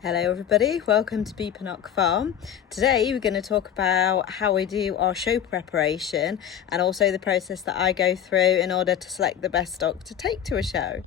Hello everybody, welcome to Beepanock Farm. Today we're going to talk about how we do our show preparation and also the process that I go through in order to select the best stock to take to a show.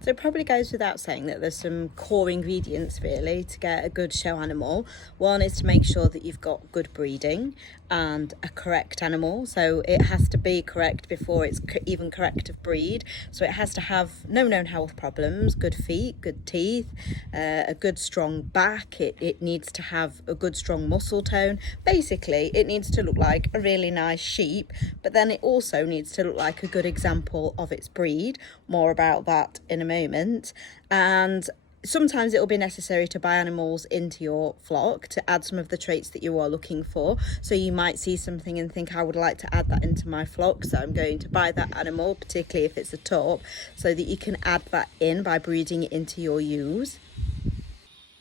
So it probably goes without saying that there's some core ingredients really to get a good show animal. One is to make sure that you've got good breeding and a correct animal. So it has to be correct before it's even correct of breed. So it has to have no known health problems, good feet, good teeth, a good strong back. It needs to have a good strong muscle tone. Basically, it needs to look like a really nice sheep, but then it also needs to look like a good example of its breed. More about that in a moment. And sometimes it will be necessary to buy animals into your flock to add some of the traits that you are looking for. So you might see something and think, I would like to add that into my flock, so I'm going to buy that animal, particularly if it's a top, so that you can add that in by breeding it into your ewes.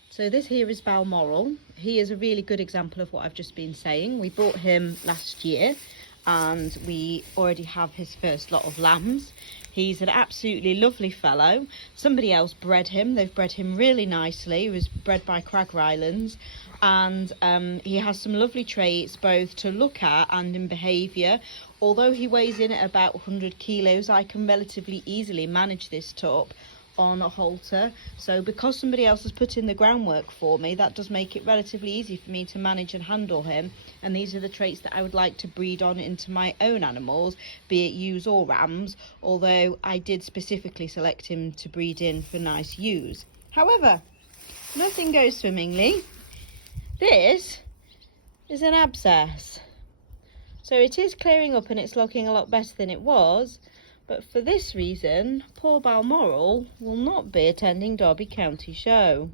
So this here is Balmoral. He is a really good example of what I've just been saying. We bought him last year and we already have his first lot of lambs. He's an absolutely lovely fellow. Somebody else bred him. They've bred him really nicely. He was bred by Crag Rylands, and he has some lovely traits both to look at and in behaviour. Although he weighs in at about 100 kilos, I can relatively easily manage this top on a halter. So because somebody else has put in the groundwork for me, that does make it relatively easy for me to manage and handle him. And these are the traits that I would like to breed on into my own animals, be it ewes or rams, although I did specifically select him to breed in for nice ewes. However, nothing goes swimmingly. This is an abscess, so it is clearing up and it's looking a lot better than it was. But for this reason, poor Balmoral will not be attending Derby County Show.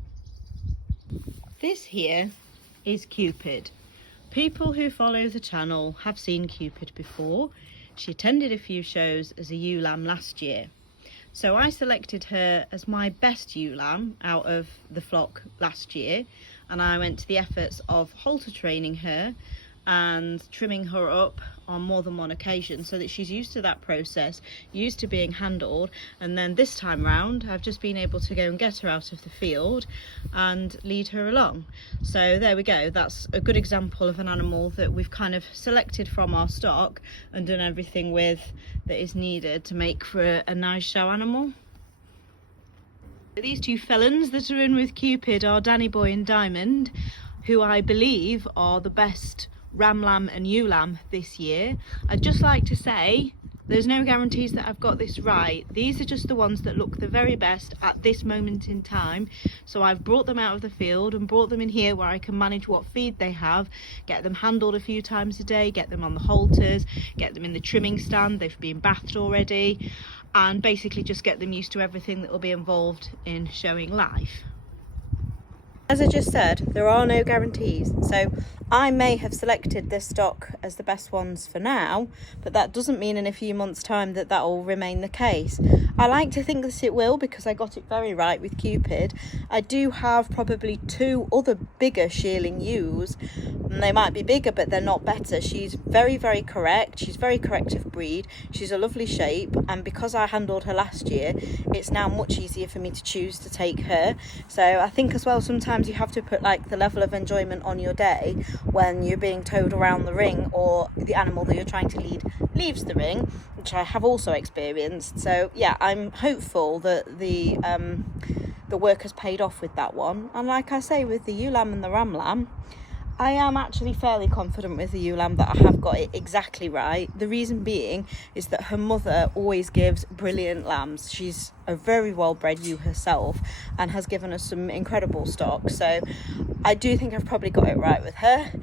This here is Cupid. People who follow the channel have seen Cupid before. She attended a few shows as a ewe lamb last year. So I selected her as my best ewe lamb out of the flock last year, and I went to the efforts of halter training her and trimming her up on more than one occasion so that she's used to that process, used to being handled. And then this time round I've just been able to go and get her out of the field and lead her along. So there we go, that's a good example of an animal that we've kind of selected from our stock and done everything with that is needed to make for a nice show animal. These two felons that are in with Cupid are Danny Boy and Diamond, who I believe are the best ram lamb and ewe lamb this year. I'd just like to say there's no guarantees that I've got this right. These are just the ones that look the very best at this moment in time. So I've brought them out of the field and brought them in here where I can manage what feed they have, get them handled a few times a day, get them on the halters, get them in the trimming stand, they've been bathed already, and basically just get them used to everything that will be involved in showing life. As I just said, there are no guarantees, so I may have selected this stock as the best ones for now, but that doesn't mean in a few months' time that will remain the case. I like to think that it will because I got it very right with Cupid. I do have probably two other bigger shearling ewes, and they might be bigger but they're not better. She's very, very correct. She's very correct of breed. She's a lovely shape, and because I handled her last year, it's now much easier for me to choose to take her. So I think as well sometimes you have to put like the level of enjoyment on your day when you're being towed around the ring or the animal that you're trying to lead leaves the ring, which I have also experienced. So yeah, I'm hopeful that the work has paid off with that one. And like I say, with the ewe lamb and the ram lamb, I am actually fairly confident with the ewe lamb that I have got it exactly right. The reason being is that her mother always gives brilliant lambs. She's a very well-bred ewe herself and has given us some incredible stock. So I do think I've probably got it right with her.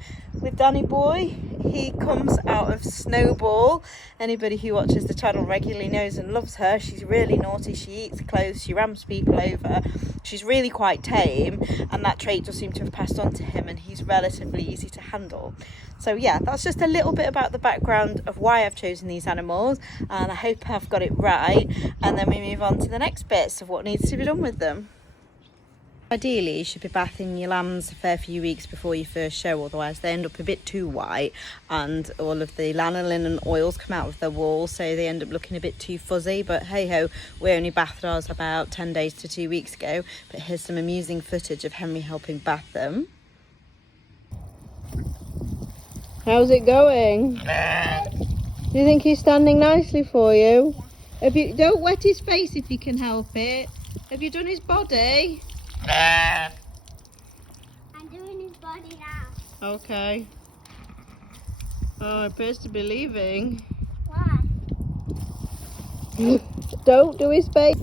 With Danny Boy, he comes out of Snowball. Anybody who watches the channel regularly knows and loves her. She's really naughty, she eats clothes, she rams people over. She's really quite tame, and that trait does seem to have passed on to him, and he's relatively easy to handle. So yeah, that's just a little bit about the background of why I've chosen these animals, and I hope I've got it right. And then we move on to the next bits of what needs to be done with them. Ideally, you should be bathing your lambs a fair few weeks before your first show, otherwise they end up a bit too white and all of the lanolin and oils come out of their wool, so they end up looking a bit too fuzzy. But hey ho, we only bathed ours about 10 days to 2 weeks ago. But here's some amusing footage of Henry helping bath them. How's it going? Do you think he's standing nicely for you? Have you, don't wet his face if you can help it. Have you done his body? I'm doing his body now. Okay. Oh, it appears to be leaving. Why? Don't do his face.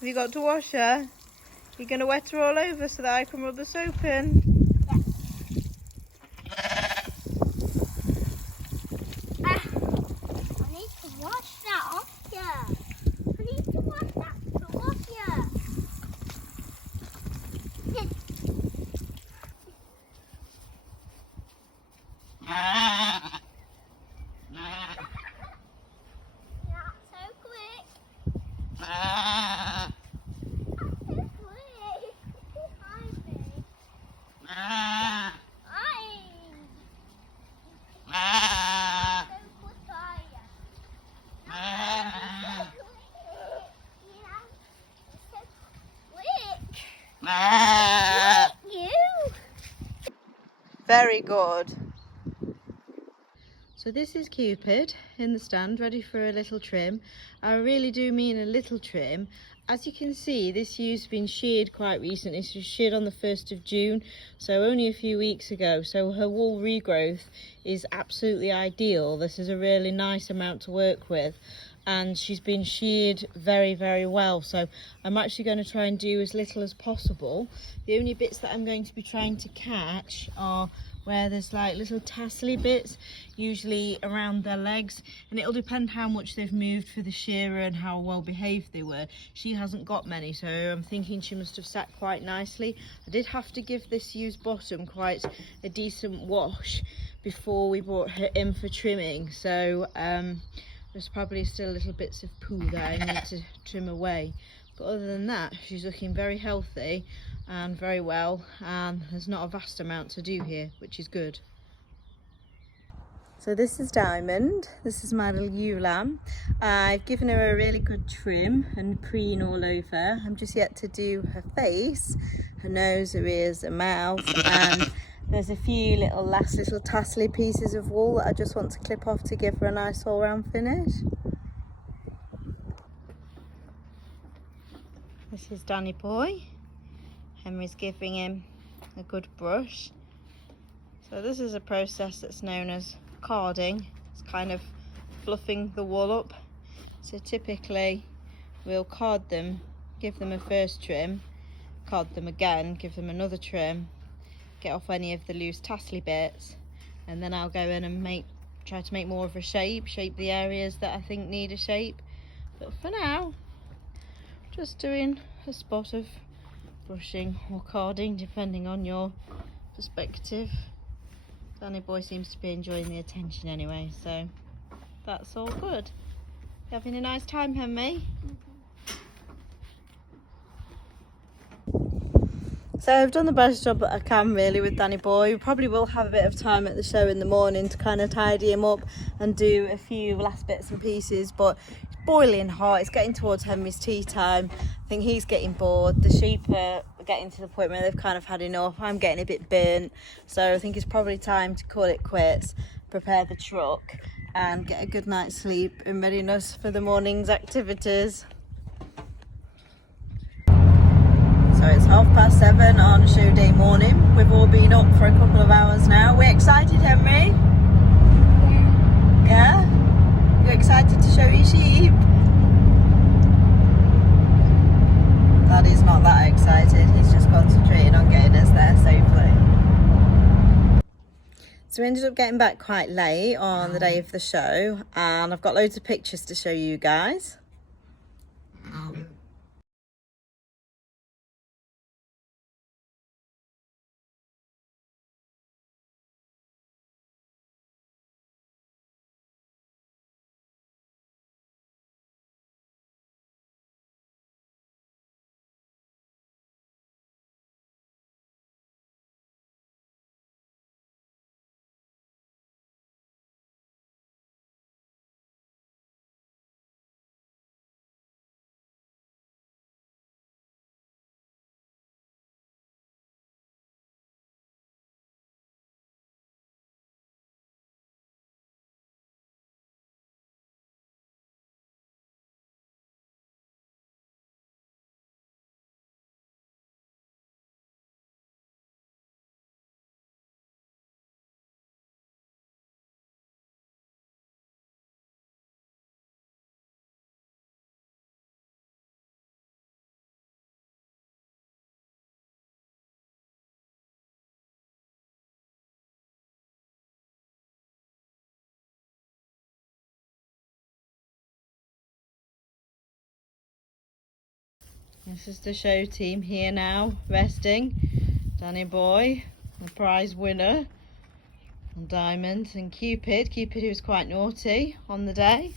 Have you got to wash her? You're going to wet her all over so that I can rub the soap in? I need to wash that off you. I need to wash that off you. Not so quick. Not so quick. Behind me. Ay. So quick are you? Not so quick. You know, so quick. You. Very good. So this is Cupid in the stand, ready for a little trim. I really do mean a little trim. As you can see, this ewe's been sheared quite recently. She was sheared on the 1st of June, so only a few weeks ago. So her wool regrowth is absolutely ideal. This is a really nice amount to work with. And she's been sheared very, very well. So I'm actually going to try and do as little as possible. The only bits that I'm going to be trying to catch are where there's like little tassely bits, usually around their legs, and it'll depend how much they've moved for the shearer and how well behaved they were. She hasn't got many, so I'm thinking she must have sat quite nicely. I did have to give this ewe's bottom quite a decent wash before we brought her in for trimming, so there's probably still little bits of poo that I need to trim away. But other than that, she's looking very healthy and very well, and there's not a vast amount to do here, which is good. So this is Diamond. This is my little ewe lamb. I've given her a really good trim and preen all over. I'm just yet to do her face, her nose, her ears, her mouth, and there's a few last little tassely pieces of wool that I just want to clip off to give her a nice all round finish. This is Danny Boy. Henry's giving him a good brush. So this is a process that's known as carding. It's kind of fluffing the wool up. So typically we'll card them, give them a first trim, card them again, give them another trim, get off any of the loose tassely bits, and then I'll go in and try to make more of a shape the areas that I think need a shape. But for now, just doing a spot of brushing or carding depending on your perspective. Danny Boy seems to be enjoying the attention anyway, so that's all good. You having a nice time, Henry? So I've done the best job that I can really with Danny Boy. We probably will have a bit of time at the show in the morning to kind of tidy him up and do a few last bits and pieces, but it's boiling hot. It's getting towards Henry's tea time. I think he's getting bored. The sheep are getting to the point where they've kind of had enough. I'm getting a bit burnt, so I think it's probably time to call it quits, prepare the truck and get a good night's sleep in readiness for the morning's activities. So it's 7:30 on show day morning. We've all been up for a couple of hours now. We're excited, Henry? Yeah? You're excited to show your sheep? Daddy's not that excited. He's just concentrating on getting us there safely. So we ended up getting back quite late on the day of the show, and I've got loads of pictures to show you guys. This is the show team here now, resting. Danny Boy, the prize winner, and Diamond and Cupid. Cupid, who was quite naughty on the day.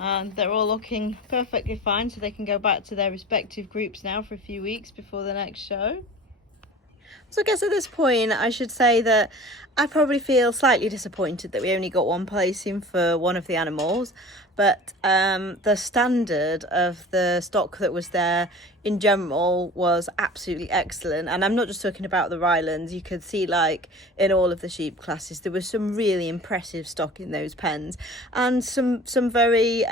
And they're all looking perfectly fine, so they can go back to their respective groups now for a few weeks before the next show. So I guess at this point I should say that I probably feel slightly disappointed that we only got one placing for one of the animals, but the standard of the stock that was there in general was absolutely excellent. And I'm not just talking about the Rylands. You could see, like, in all of the sheep classes there was some really impressive stock in those pens, and some very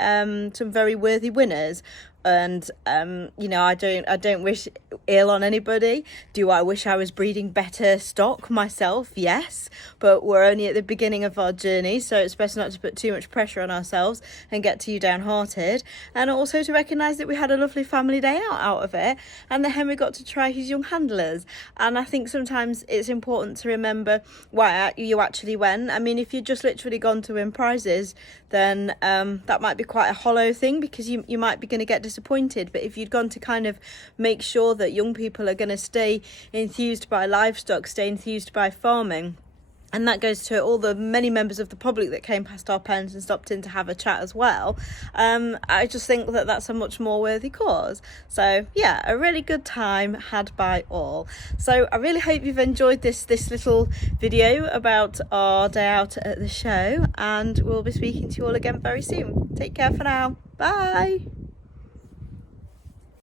worthy winners. And you know, I don't wish ill on anybody. Do I wish I was breeding better stock myself? Yes, but we're only at the beginning of our journey, so it's best not to put too much pressure on ourselves and get too downhearted, and also to recognise that we had a lovely family day out of it, and that Henry got to try his young handlers. And I think sometimes it's important to remember why you actually went. I mean, if you'd just literally gone to win prizes, then that might be quite a hollow thing, because you might be going to get disappointed. But if you'd gone to kind of make sure that young people are going to stay enthused by livestock, stay enthused by farming, and that goes to all the many members of the public that came past our pens and stopped in to have a chat as well, I just think that that's a much more worthy cause. So yeah, a really good time had by all. So I really hope you've enjoyed this little video about our day out at the show, and we'll be speaking to you all again very soon. Take care for now. Bye.